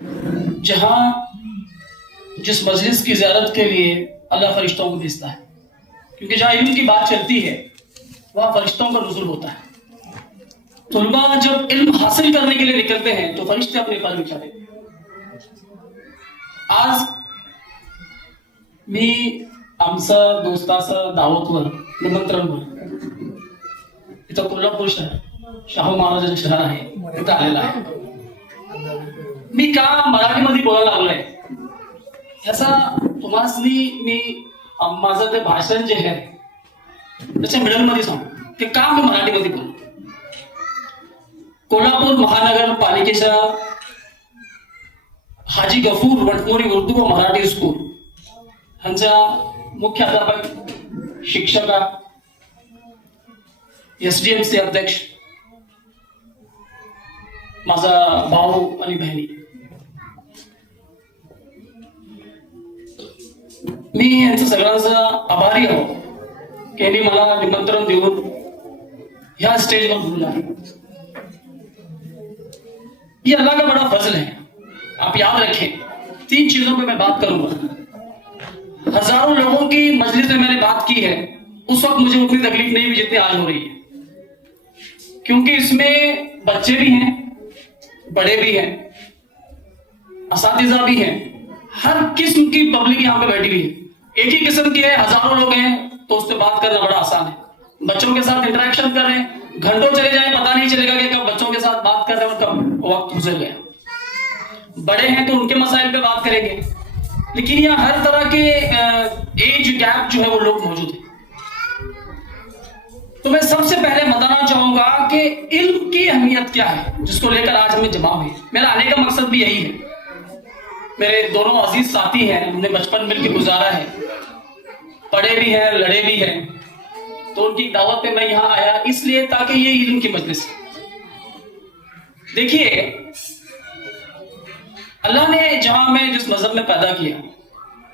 जहां जिस मजलिस की ज़ियारत के लिए अल्लाह फरिश्तों को भेजता है, क्योंकि जहां इल्म की बात चलती है वहां फरिश्तों का नुज़ूल होता है। तुलबा जब इल्म हासिल करने के लिए निकलते हैं तो फरिश्ते अपने पर बिछाते हैं। आज मी आमचं दोस्ताचं दावतवर निमंत्रणवर इथं कोल्हापूर शहर शाहू महाराजांचं शहर आहे, तिथं आलेला आहे। मी का मराठीमध्ये बोलायला लागलोय ह्याचा तुम्हासनी मी माझं ते भाषण जे आहे त्याच्या मिडल मध्ये सांगू की का मी मराठीमध्ये बोलतो। कोल्हापूर महानगरपालिकेच्या हाजी गफूर वटमोरी उर्दू व मराठी स्कूल ह्यांच्या मुख्याध्यापक, शिक्षका, एसडीएमचे अध्यक्ष, माझा भाऊ आणि बहिणी, मी यांचं सगळ्यांचा आभारी आहो की यांनी मला निमंत्रण देऊन ह्या स्टेजवर बोलला। ये अल्लाह का बड़ा फजल है। आप याद रखें, 3 चीजों पे मैं बात करूंगा। हजारों लोगों की मजलिस में मैंने बात की है, उस वक्त मुझे उतनी तकलीफ नहीं हुई जितनी आज हो रही है, क्योंकि इसमें बच्चे भी हैं, बड़े भी हैं, असातिज़ा भी हैं, हर किस्म की पब्लिक यहाँ पे बैठी हुई है। एक ही किस्म की है, हजारों लोग हैं तो उससे बात करना बड़ा आसान है। बच्चों के साथ इंटरेक्शन कर रहे हैं, घंटों चले जाए पता नहीं चलेगा कि कब बच्चों के साथ बात कर रहे हैं और कब वक्त गुजर गया। बड़े हैं तो उनके मसाइल पे बात करेंगे, लेकिन यहाँ हर तरह के एज गैप जो है वो लोग मौजूद हैं। तो मैं सबसे पहले बताना चाहूंगा कि इल्म की अहमियत क्या है, जिसको लेकर आज हमें जमा हुई। मेरा आने का मकसद भी यही है। मेरे दोनों अजीज साथी हैं, हमने बचपन मिलकर गुजारा है, पढ़े भी हैं, लड़े भी हैं, तो उनकी दावत पे मैं यहां आया इसलिए ताकि ये इल्म की मजलिस। देखिए, अल्लाह ने जहां में जिस मजहब में पैदा किया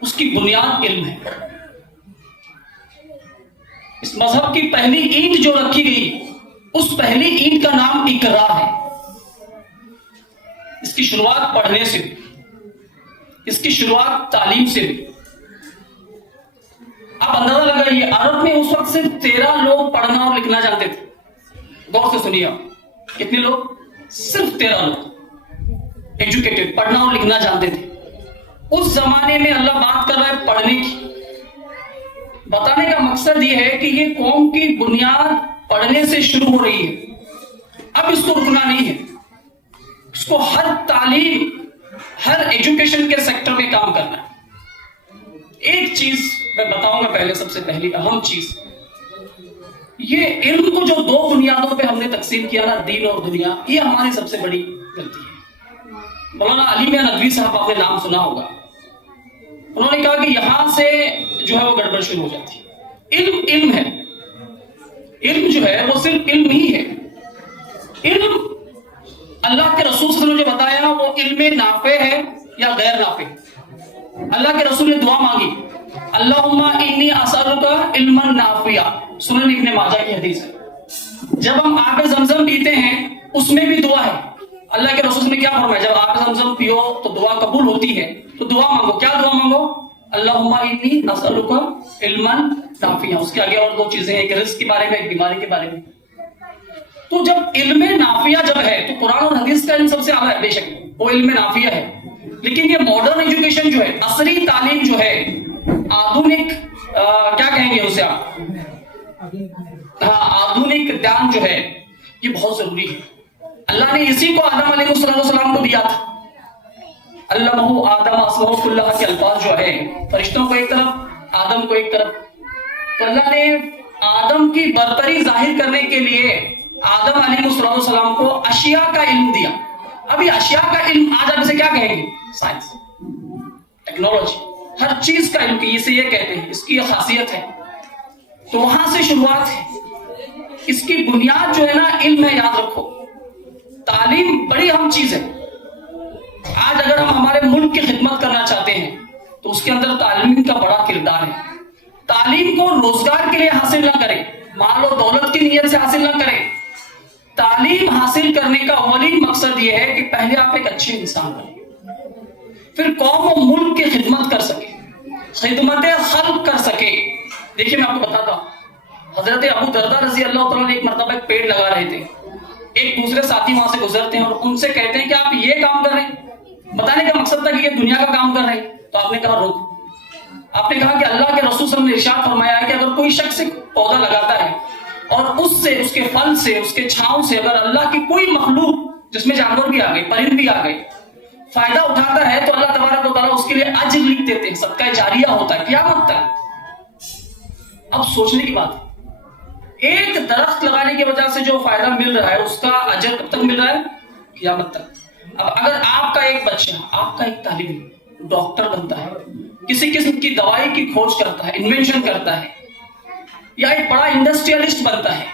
उसकी बुनियाद इल्म है। इस मजहब की पहली ईंट जो रखी गई, उस पहली ईंट का नाम इकरा है। इसकी शुरुआत पढ़ने से, इसकी शुरुआत तालीम से भी। आप अंदाजा लगाइए, अरब में उस वक्त सिर्फ 13 लोग पढ़ना और लिखना जानते थे। गौर से सुनिए, कितने लोग? सिर्फ 13 लोग एजुकेटेड, पढ़ना और लिखना जानते थे। उस जमाने में अल्लाह बात कर रहा है पढ़ने की। बताने का मकसद यह है कि ये कौम की बुनियाद पढ़ने से शुरू हो रही है, अब इसको रुकना नहीं है। इसको हर तालीम, हर एजुकेशन के सेक्टर में काम करना है। एक चीज मैं बताऊंगा पहले, सबसे पहली अहम चीज, ये इल्म को जो 2 बुनियादों पे हमने तकसीम किया ना, दीन और दुनिया, ये हमारी सबसे बड़ी गलती है। मौलाना अली मियां नदवी साहब, आपने नाम सुना होगा, उन्होंने कहा कि यहां से जो है वो गड़बड़ शुरू हो जाती है। इल्म इल्म है, इल्म जो है वो सिर्फ इल्म ही है। इल्म अल्लाह के रसूल ने जो बताया वो इल्म नाफे है या गैर नाफे। अल्लाह के रसूल ने दुआ मांगी, अल्लाहुम्मा इन्नी असअलुका इल्मन नाफिया, सुनन इब्ने माजा की हदीस है। जब हम आब ज़मज़म पीते हैं उसमें भी दुआ है। अल्लाह के रसूल ने क्या फरमाया, जब आब ज़मज़म पियो तो दुआ कबूल होती है, तो दुआ मांगो। क्या दुआ मांगो? अल्लाहुम्मा इन्नी असअलुका इल्मन नाफिया। उसके आगे और 2 चीजें हैं, एक रिज़्क़ के बारे में, एक बीमारी के बारे में। तो जब इल्म नाफिया जब है तो कुरान और हदीस का इल्म सबसे आला है, बेशक वो इल्म नाफिया है, लेकिन ये मॉडर्न एजुकेशन जो है, असली तालीम जो है, आधुनिक क्या कहेंगे उसे आप, हाँ, आधुनिक ज्ञान जो है, ये बहुत जरूरी है। अल्लाह ने इसी को आदम अलैहिस्सलाम को दिया था। अल्लामहु आदम अस्माउ कुल्लहा के अल्फाज जो है, फरिश्तों को एक तरफ, आदम को एक तरफ। तो अल्लाह ने आदम की बरतरी जाहिर करने के लिए आदम अलैहिस्सलाम को अशिया का इल्म दिया। अभी अशिया का इल्म आज आप इसे क्या कहेंगे? साइंस, टेक्नोलॉजी, हर चीज का इल्म, इसे ये कहते हैं, इसकी खासियत है। तो वहां से शुरुआत है। इसकी बुनियाद जो है ना, इल्म है, याद रखो। तालीम बड़ी अहम चीज है। आज अगर हम हमारे मुल्क की खिदमत करना चाहते हैं तो उसके अंदर तालीम का बड़ा किरदार है। तालीम को रोजगार के लिए हासिल ना करें, माल और दौलत की नीयत से हासिल ना करें। तालीम हासिल करने का अव्वली मकसद यह है कि पहले आप एक अच्छे इंसान बने। फिर कौम और मुल्क की खिदमत कर सके, खिदमत खल्क कर सके। देखिए मैं आपको बताता हूं, हजरत अबू दरदा रजी अल्लाह तआला ने एक मरतबा एक पेड़ लगा रहे थे, एक दूसरे साथी वहां से गुजरते हैं और उनसे कहते हैं कि आप ये काम कर रहे हैं। बताने का मकसद था कि ये दुनिया का काम कर रहे हैं। तो आपने कहा रुक। आपने कहा कि अल्लाह के रसूल सल्लल्लाहु अलैहि वसल्लम ने इरशाद फरमाया है कि अगर कोई शख्स एक पौधा लगाता है और उससे, उसके फल से, उसके छांव से अगर अल्लाह की कोई मखलूक, जिसमें जानवर भी आ गए, परिंद भी आ गए, फायदा उठाता है तो अल्लाह तबारक व तआला उसके लिए अज्र लिख देते हैं, सदका जारिया होता है क़यामत तक। अब सोचने की बात है, एक दरख्त लगाने की वजह से जो फायदा मिल रहा है उसका अजर कब तक मिल रहा है? क़यामत तक। अब अगर आपका एक बच्चा, आपका एक तालिब डॉक्टर बनता है, किसी किस्म की दवाई की खोज करता है, इन्वेंशन करता है, या एक बड़ा इंडस्ट्रियलिस्ट बनता है,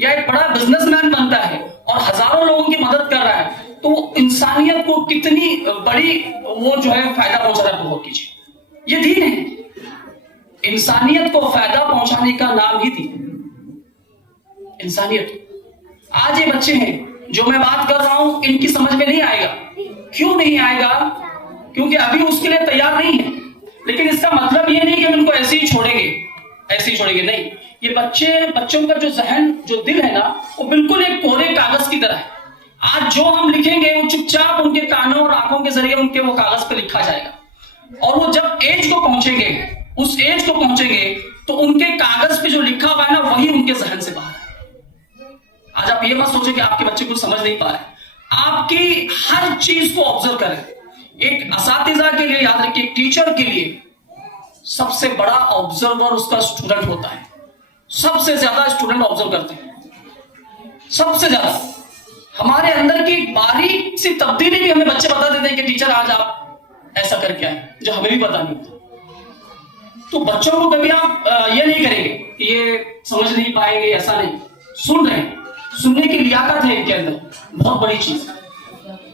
या एक बड़ा बिजनेसमैन बनता है और हजारों लोगों की मदद कर रहा है, तो इंसानियत को कितनी बड़ी वो जो है फायदा पहुंचा रहा है, बहुत कीजिए। ये दीन है, इंसानियत को फायदा पहुंचाने का नाम ही दीन। इंसानियत। आज ये बच्चे हैं जो मैं बात कर रहा हूं, इनकी समझ में नहीं आएगा। क्यों नहीं आएगा? क्योंकि अभी उसके लिए तैयार नहीं है। लेकिन इसका मतलब ये नहीं कि हम इनको ऐसे ही छोड़ेंगे, ऐसे ही छोड़ेंगे, नहीं। ये बच्चों का जो जहन, जो दिल है ना, वो बिल्कुल एक कोरे कागज की तरह है। आज जो हम लिखेंगे वो चुपचाप उनके कानों और आंखों के जरिए उनके वो कागज पे लिखा जाएगा। और वो जब एज को पहुंचेंगे, उस एज को पहुंचेंगे, तो उनके कागज पे जो लिखा हुआ है ना, वही उनके जहन से बाहर है। आज आप ये मत सोचें कि आपके बच्चे कुछ समझ नहीं पा रहे। आपकी हर चीज को ऑब्जर्व करें। एक असातिज़ा के लिए याद रखिए, टीचर के लिए सबसे बड़ा ऑब्जर्वर उसका स्टूडेंट होता है। सबसे ज्यादा स्टूडेंट ऑब्जर्व करते हैं, सबसे ज्यादा। हमारे अंदर की बारीक सी तब्दीली भी हमें बच्चे बता देते हैं कि टीचर आज आप ऐसा करके आए, जो हमें भी पता नहीं होता। तो बच्चों को कभी आप ये नहीं करेंगे कि ये समझ नहीं पाएंगे, ऐसा नहीं। सुन रहे हैं, सुनने की लियाकत है इनके अंदर, बहुत बड़ी चीज।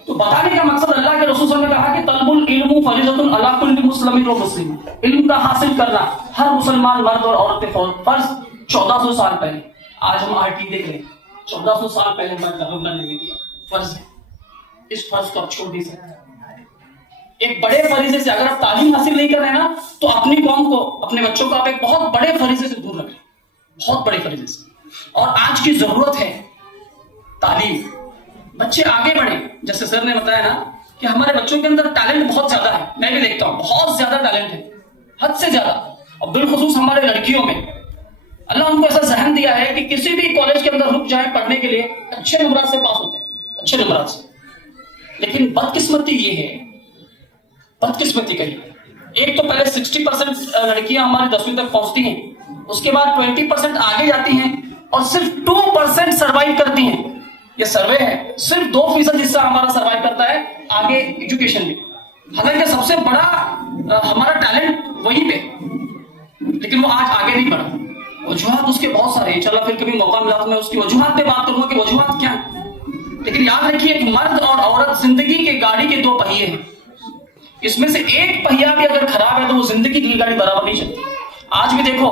तो बताने का मकसद, अल्लाह के रसूल ने कहा कि तलबुल इल्मु फरीज़तुन अला कुल्लि मुस्लिमिन व मुस्लिम। इल्म का हासिल करना हर मुसलमान मर्द और औरत पे फर्ज। 1400 साल पहले, आज हम आरटी देख रहे हैं, 1400 साल पहले पैगंबर ने दिया, फर्ज है। इस फर्ज को आप छोड़ नहीं सकते। एक बड़े फरीजे से अगर आप तालीम हासिल नहीं कर रहे हैं ना, तो अपनी कौम को, अपने बच्चों को आप एक बहुत बड़े फरीजे से दूर रखें, बहुत बड़े फरीजे से। और आज की जरूरत है तालीम। बच्चे आगे बढ़े। जैसे सर ने बताया ना कि हमारे बच्चों के अंदर टैलेंट बहुत ज्यादा है, मैं भी देखता हूं बहुत ज्यादा टैलेंट है, हद से ज्यादा। और बिलखुसूस हमारे लड़कियों में अल्लाह उनको ऐसा जहन दिया है कि किसी भी कॉलेज के अंदर रुक जाए पढ़ने के लिए, अच्छे नंबर से पास होते हैं, अच्छे नंबर से। लेकिन बदकिस्मती ये है, बदकिस्मती कही, एक तो पहले 60% लड़कियां हमारी 10वीं तक पहुंचती हैं, उसके बाद 20% आगे जाती हैं और सिर्फ 2% सर्वाइव करती हैं। ये सर्वे है, सिर्फ 2% हिस्सा हमारा सर्वाइव करता है आगे एजुकेशन में। हालांकि सबसे बड़ा हमारा टैलेंट वहीं पे, लेकिन वो आज आगे नहीं बढ़ा। वजूहात उसके बहुत सारे हैं, चलो फिर कभी मौका मिला तो मैं उसकी वजूहात पे बात करूंगा कि वजूहात क्या है। लेकिन याद रखिए, एक मर्द और औरत जिंदगी के गाड़ी के 2 पहिए हैं। इसमें से एक पहिया भी अगर खराब है तो वो जिंदगी की गाड़ी बराबर नहीं चलती। आज भी देखो,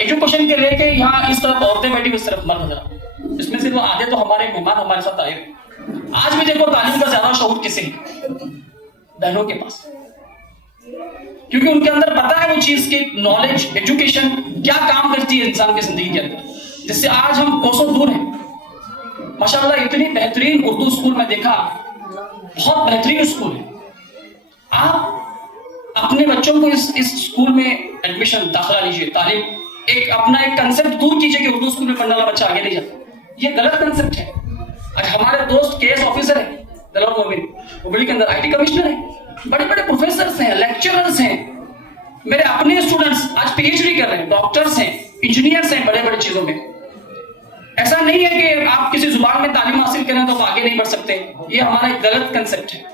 एजुकेशन के लेके यहाँ इस तरफ औरतें बैठी, इस तरफ मर्द नजर, इसमें से वो आधे तो हमारे मेहमान हमारे साथ आए। आज भी देखो, तालीम का ज्यादा शौक किसे है? बहनों के पास, क्योंकि उनके अंदर पता है वो चीज की नॉलेज, एजुकेशन क्या काम करती है इंसान की जिंदगी के अंदर, जिससे आज हम कोसों दूर हैं। माशाल्लाह इतनी बेहतरीन उर्दू स्कूल में देखा, बहुत बेहतरीन स्कूल है। आप अपने बच्चों को इस स्कूल में एडमिशन, दाखिला लीजिए, तालीम, एक अपना एक कंसेप्ट दूर कीजिए कि उर्दू स्कूल में पढ़ने वाला बच्चा आगे नहीं जाता। ये गलत कंसेप्ट है। आज हमारे दोस्त केएस ऑफिसर है, दलाल मोमिन, हुबली के अंदर आईटी कमिश्नर है, बड़े बड़े प्रोफेसर्स हैं, लेक्चरर्स हैं। मेरे अपने स्टूडेंट्स आज पीएचडी कर रहे हैं, डॉक्टर्स हैं, इंजीनियर्स हैं, बड़े बड़े चीजों में। ऐसा नहीं है कि आप किसी जुबान में तालीम हासिल करें तो आप आगे नहीं बढ़ सकते। ये हमारा एक गलत कंसेप्ट है।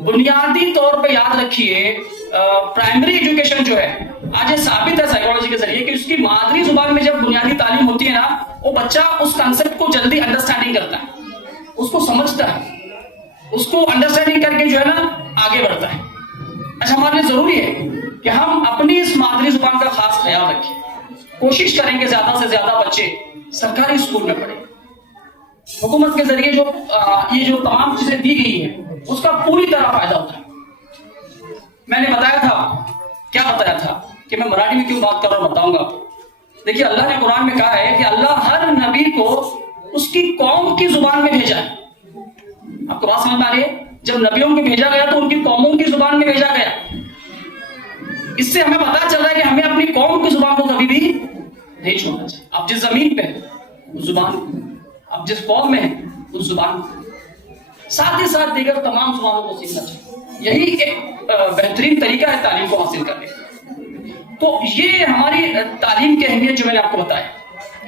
बुनियादी तौर पे याद रखिए, प्राइमरी एजुकेशन जो है, आज ये साबित है साइकोलॉजी के जरिए कि उसकी मादरी जुबान में जब बुनियादी तालीम होती है ना, वो बच्चा उस कंसेप्ट को जल्दी अंडरस्टैंडिंग करता है, उसको समझता है, उसको अंडरस्टैंडिंग करके जो है ना आगे बढ़ता है। अच्छा, हमारे लिए जरूरी है कि हम अपनी इस मादरी जुबान का खास ख्याल रखें। कोशिश करेंगे ज्यादा से ज्यादा बच्चे सरकारी स्कूल में पढ़े। हुकूमत के जरिए जो ये जो तमाम चीजें दी गई है, उसका पूरी तरह फायदा होता है। मैंने बताया था, क्या बताया था कि मैं मराठी में क्यों बात कर रहा हूं, बताऊंगा आपको। देखिए अल्लाह ने कुरान में कहा है कि अल्लाह हर नबी को उसकी कौम की जुबान में भेजा है। आपको बात समझ में आ रही है? जब नबियों को भेजा गया तो उनकी कौमों की जुबान में भेजा गया। इससे हमें पता चल रहा है कि हमें अपनी कौम की जुबान को कभी भी नहीं छोड़ना चाहिए। आप जिस जमीन पे उस जुबान, आप जिस कौम में है उस जुबान, साथ ही साथ दीगर तमाम जुबानों को सीखना चाहिए। यही एक बेहतरीन तरीका है तालीम को हासिल करने का। तो ये हमारी तालीम की अहमियत जो मैंने आपको बताया,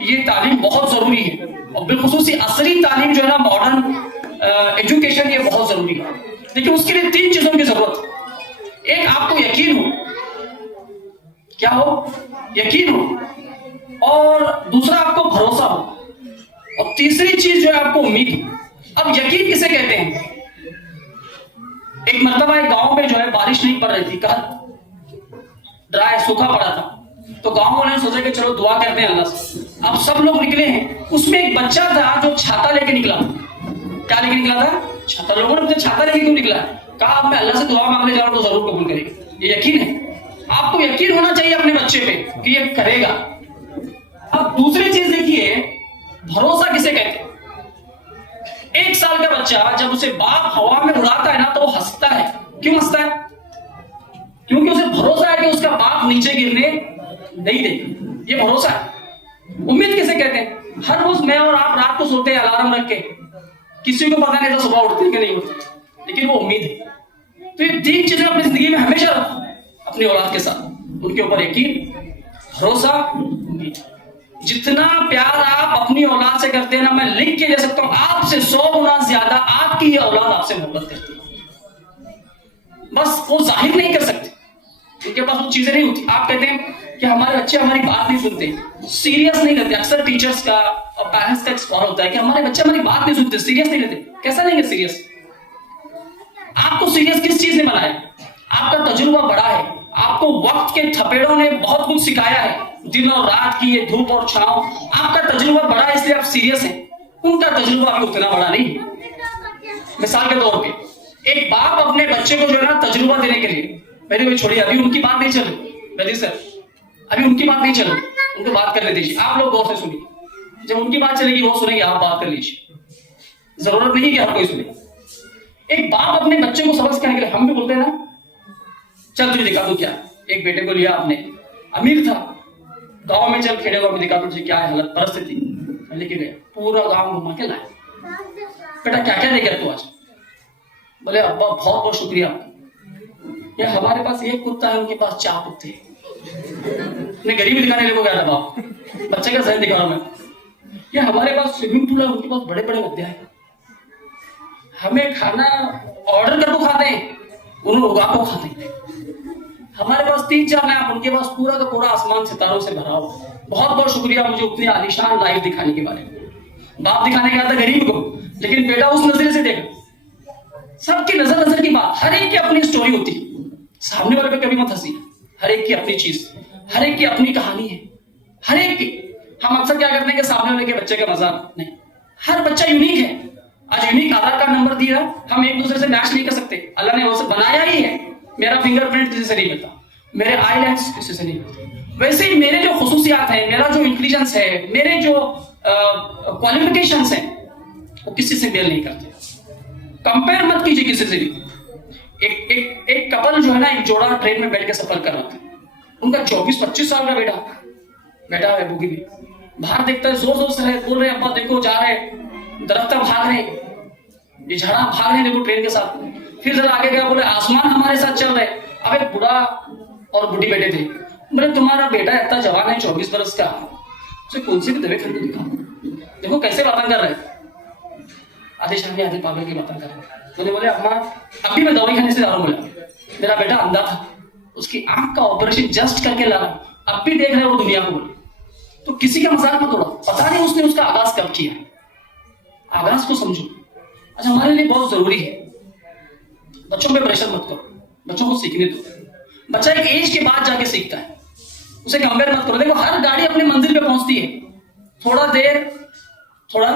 ये तालीम बहुत जरूरी है और बिलखुसूसी असरी तालीम जो है ना, मॉडर्न एजुकेशन, ये बहुत जरूरी है। देखिए उसके लिए 3 चीजों की जरूरत है। एक, आपको यकीन हो, क्या हो? यकीन हो। और दूसरा, आपको भरोसा हो। और तीसरी चीज जो है आपको उम्मीद हो। अब यकीन किसे कहते हैं? एक मर्तबा एक गांव में जो है बारिश नहीं पड़ रही थी, कल ड्राई सूखा पड़ा था। तो गांव वालों ने सोचा कि चलो दुआ करते हैं अल्लाह से। अब सब लोग निकले हैं, उसमें एक बच्चा था जो छाता लेके निकला। क्या लेके निकला था? छाता। लोगों ने पूछा छाता लेके क्यों निकला? कहा अब मैं अल्लाह से दुआ मांगने जा रहा हूं तो जरूर कबूल करेगा। ये यकीन है। आपको यकीन होना चाहिए अपने बच्चे पे कि ये करेगा। अब दूसरी चीज देखिए, भरोसा किसे कहते हैं? 1 साल का बच्चा जब उसे बाप हवा में उड़ाता है ना तो वो हंसता है। क्यों हंसता है? क्योंकि उसे भरोसा है कि उसका बाप नीचे गिरने नहीं देगा। ये भरोसा है। उम्मीद किसे कहते हैं? हर रोज मैं और आप रात को सोते हैं अलार्म रख के, किसी को पता नहीं था सुबह उठते कि नहीं उठते, लेकिन वो उम्मीद है। तो ये 3 चीजें अपनी जिंदगी में हमेशा रखो अपनी औलाद के साथ। उनके ऊपर यकीन, भरोसा, उम्मीद। जितना प्यार आप अपनी औलाद से करते हैं ना, मैं लिख के दे सकता हूं, आपसे 100 गुना ज्यादा आपकी ये औलाद आपसे मोहब्बत करती है। बस वो जाहिर नहीं कर सकते, उनके पास वो चीजें नहीं होती। आप कहते हैं कि हमारे बच्चे हमारी बात नहीं सुनते, सीरियस नहीं लेते। अक्सर टीचर्स का और पेरेंट्स का सवाल होता है कि हमारे बच्चे हमारी बात नहीं सुनते, सीरियस नहीं लेते। कैसा लेंगे सीरियस? आपको सीरियस किस चीज ने बनाया? आपका तजुर्बा बड़ा है, आपको वक्त के थपेड़ों ने बहुत कुछ सिखाया है, दिन और रात की ये धूप और छांव। आपका तजुर्बा बड़ा है इसलिए आप सीरियस हैं। उनका तजुर्बा अभी उतना बड़ा नहीं। मिसाल के तौर पे एक बाप अपने बच्चे को जो है ना तजुर्बा देने के लिए, मेरी कोई छोड़िए, अभी उनकी बात नहीं चल रही मेरी सर, अभी उनकी बात नहीं चल रही, उनको बात करने दीजिए। आप लोग गौर से सुनिए, जब उनकी बात चलेगी वो सुनेगी, आप बात कर लीजिए। जरूरत नहीं कि हर कोई सुने। एक बाप अपने बच्चे को सबक सिखाने के लिए, हम भी बोलते हैं ना, चल तुझे दिखा दूं क्या। एक बेटे को लिया आपने, अमीर था, गांव में चल खेलेगा, अभी दिखा तुझे क्या है हालत परिस्थिति। लेके गया, पूरा गांव घुमा के लाया। बेटा क्या क्या लेकर तू आज? बोले अब्बा बहुत बहुत शुक्रिया, ये हमारे पास एक कुत्ता है, उनके पास 4 कुत्ते हैं। गरीबी दिखाने लेको गया था बाप, बच्चे का जहन दिखा रहा हूं मैं। ये हमारे पास स्विमिंग पूल है, उनके पास बड़े बड़े गड्ढे हैं। हमें खाना ऑर्डर कर को खाते हैं, उन्होंने उगा को खाते हैं। हमारे पास 3-4 लैंप, उनके पास पूरा का पूरा आसमान सितारों से भरा हुआ। बहुत बहुत शुक्रिया मुझे उतनी आलीशान लाइफ दिखाने के बारे में। बाप दिखाने गया था गरीब को, लेकिन बेटा उस नजरिए से देखा। सबकी नजर नजर की बात, हर एक की अपनी स्टोरी होती है। सामने वाले पे कभी मत हंसी। हर एक की अपनी चीज, हर एक की अपनी कहानी है, हर एक की। हम अक्सर क्या करते हैं कि सामने वाले के बच्चे का मजाक नहीं। हर बच्चा यूनिक है। आज यूनिक आधार कार्ड नंबर दिया, हम एक दूसरे से मैच नहीं कर सकते। अल्लाह ने उसे बनाया ही है। मेरा फिंगरप्रिंट किसी से नहीं मिलता, मेरे आईलैंड्स किसी से नहीं मिलते। वैसे ही मेरे जो खुसूसियात हैं, मेरा जो इंटेलिजेंस है, मेरे जो क्वालिफिकेशंस हैं, वो किसी से मेल नहीं करते। कंपेयर मत कीजिए किसी से भी। एक कपल जो है ना, एक जोड़ा ट्रेन में बैठ के सफर कर रहा था। उनका 24-25 साल का बेटा है बुगी भी। बाहर देखता है, जोर जोर से है, बोल रहे अब्बा देखो जा रहे, दरख्त भाग रहे, ये झाड़ा भाग रहे देखो ट्रेन के साथ। फिर जरा आगे गया, बोले आसमान हमारे साथ चल रहे। अब एक बूढ़ा और बुढ़ी बैठे थे। बोले तुम्हारा बेटा इतना जवान है, 24 बरस का, उसे कौन सी भी दवाई खाने दिखा, देखो कैसे बातें कर रहे। आधे शामी आधे पागल की बातें कर रहे। तो बोले अम्मा अभी मैं दवाई खाने से जा रहा हूं। बोला मेरा बेटा अंधा था, उसकी आंख का ऑपरेशन जस्ट करके ला रहा, अब भी देख रहे हो दुनिया को। बोले तो किसी का मजाक मत उड़ाओ, पता नहीं उसने उसका आगाज कब किया। आगाज को समझो। अच्छा, हमारे लिए बहुत जरूरी है, बच्चों पे प्रेशर मत करो, बच्चों को सीखने दो। बच्चा एक एज के बाद जाके सीखता है, उसे कंपेयर मत करो। देखो हर गाड़ी अपनी मंजिल पे पहुंचती है, थोड़ा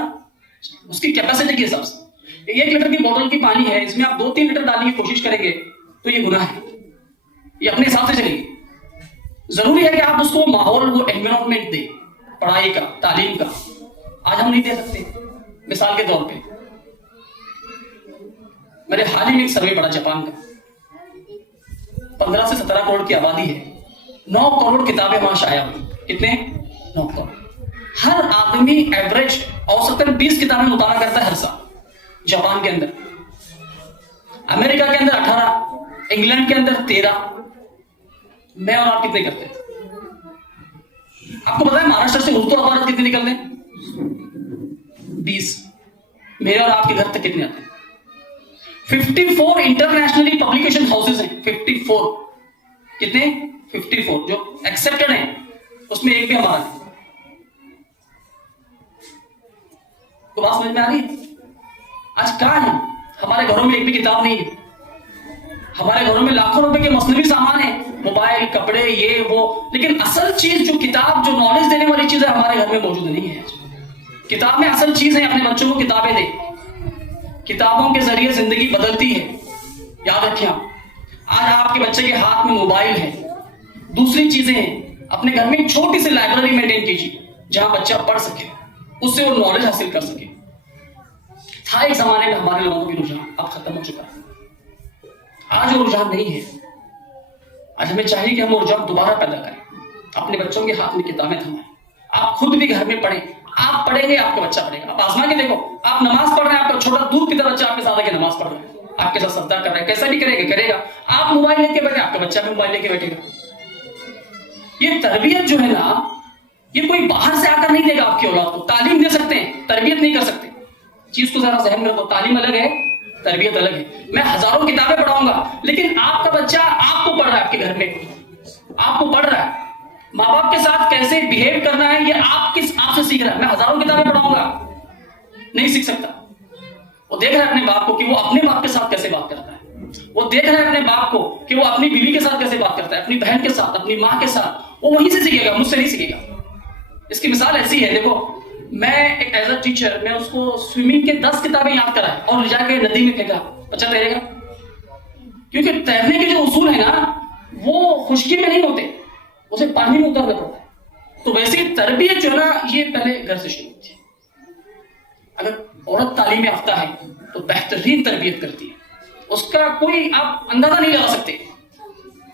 उसकी कैपेसिटी के हिसाब से। 1 लीटर की बोतल की पानी है, इसमें आप 2-3 लीटर डालने की कोशिश करेंगे तो ये गुनाह है। ये अपने हिसाब से चलेगी। जरूरी है कि आप उसको माहौल, वो एनवायरमेंट दे पढ़ाई का, तालीम का। आज हम नहीं दे सकते। मिसाल के तौर पे मैंने हाल ही में एक सर्वे पढ़ा जापान का, 15 से 17 करोड़ की आबादी है, 9 करोड़ किताबें वहां शाया हुई। कितने? 9 करोड़। हर आदमी एवरेज औसतन 20 किताबें मुताला करता है हर साल। जापान के अंदर, अमेरिका के अंदर 18, इंग्लैंड के अंदर 13। मैं और आप कितने करते हैं? आपको पता है महाराष्ट्र से उर्दू अखबार कितने निकलते हैं? 20। मेरे और आपके घर तक कितने आते हैं? 54 इंटरनेशनली पब्लिकेशन हाउसेस हैं। 54 कितने? 54 जो एक्सेप्टेड हैं, उसमें एक भी हमारा नहीं। तो बात समझ में आ रही है? आज कहां है? हमारे घरों में एक भी किताब नहीं है। हमारे घरों में लाखों रुपए के मसनवी सामान है, मोबाइल, कपड़े, ये वो, लेकिन असल चीज जो किताब, जो नॉलेज देने वाली चीज है, हमारे घर में मौजूद नहीं है। किताब में असल चीज है, अपने बच्चों को किताबें दें। किताबों के जरिए जिंदगी बदलती है। याद रखिए, आज आपके बच्चे के हाथ में मोबाइल है, दूसरी चीजें हैं। अपने घर में एक छोटी सी लाइब्रेरी मेंटेन कीजिए जहां बच्चा पढ़ सके, उससे वो नॉलेज हासिल कर सके। था एक जमाने में हमारे लोगों की रुझान, अब खत्म हो चुका है। आज वो रुझान नहीं है। आज हमें चाहिए कि हम रुझान दोबारा पैदा करें, अपने बच्चों के हाथ में किताबें थमाएं। आप खुद भी घर में पढ़ें। आप पढ़ेंगे, आपका बच्चा पढ़ेगा। आप आजमा के देखो, आप नमाज पढ़ रहे हैं, आपका छोटा दूध की तरह बच्चा आपके साथ आके नमाज पढ़ रहा है, आपके साथ सजदा कर रहा है, कैसा भी करेगा। आप मोबाइल लेके बैठे, आपका बच्चा भी मोबाइल लेके बैठेगा। ये तरबियत जो है ना, ये कोई बाहर से आकर नहीं देगा आपकी औलाद को। तालीम दे सकते हैं, तरबियत नहीं कर सकते। चीज को जरा जहन में रखो, तालीम अलग है, तरबियत अलग है। मैं हजारों किताबें पढ़ाऊंगा, लेकिन आपका बच्चा आपको पढ़ रहा है, आपके घर में आपको पढ़ रहा है। माँ बाप के साथ कैसे बिहेव करना है, ये आपसे सीख रहा है। मैं हजारों किताबें पढ़ाऊंगा, नहीं सीख सकता। वो देख रहा है अपने बाप को कि वो अपने बाप के साथ कैसे बात करता है। वो देख रहा है अपने बाप को कि वो अपनी बीवी के साथ कैसे बात करता है, अपनी बहन के साथ, अपनी माँ के साथ। वो वहीं से सीखेगा, मुझसे नहीं सीखेगा। इसकी मिसाल ऐसी है, देखो, मैं एक एज अ टीचर, मैं उसको स्विमिंग के 10 किताबें याद कराए और ले जाके नदी में फेंका, बच्चा तैरेगा? क्योंकि तैरने के जो उसूल है ना, वो खुश्की में नहीं होते, उसे पानी में उतरना पड़ता है। तो वैसे तरबियत जो है ना, ये पहले घर से शुरू होती है। अगर औरत तालीम याफ्ता है तो बेहतरीन तरबियत करती है, उसका कोई आप अंदाजा नहीं लगा सकते,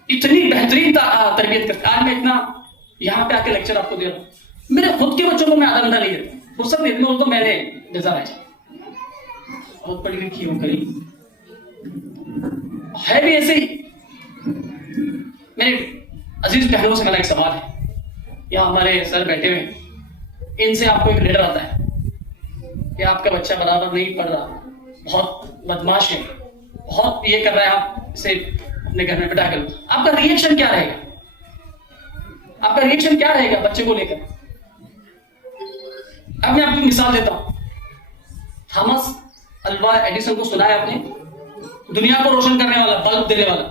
इतनी बेहतरीन तरबियत करती है। आज मैं इतना यहां पे आके लेक्चर आपको दे रहा हूं, मेरे खुद के बच्चों को मैं आधा घंटा नहीं देता, फुर्सत नहीं देता, तो मैंने जजा है, बहुत पढ़ी लिखी हो करी है भी ऐसे ही। मेरे अजीज बहनों से मेरा एक सवाल है, या हमारे सर बैठे हुए, इनसे आपको एक लेटर आता है कि आपका बच्चा बराबर नहीं पढ़ रहा, बहुत बदमाश है, बहुत ये कर रहा है, आप इसे अपने घर में बिठा कर, आपका रिएक्शन क्या रहेगा? आपका रिएक्शन क्या रहेगा बच्चे को लेकर? अब मैं आपको मिसाल देता हूं। थॉमस अल्वा एडिसन को सुना है आपने? दुनिया को रोशन करने वाला, बल्ब देने वाला।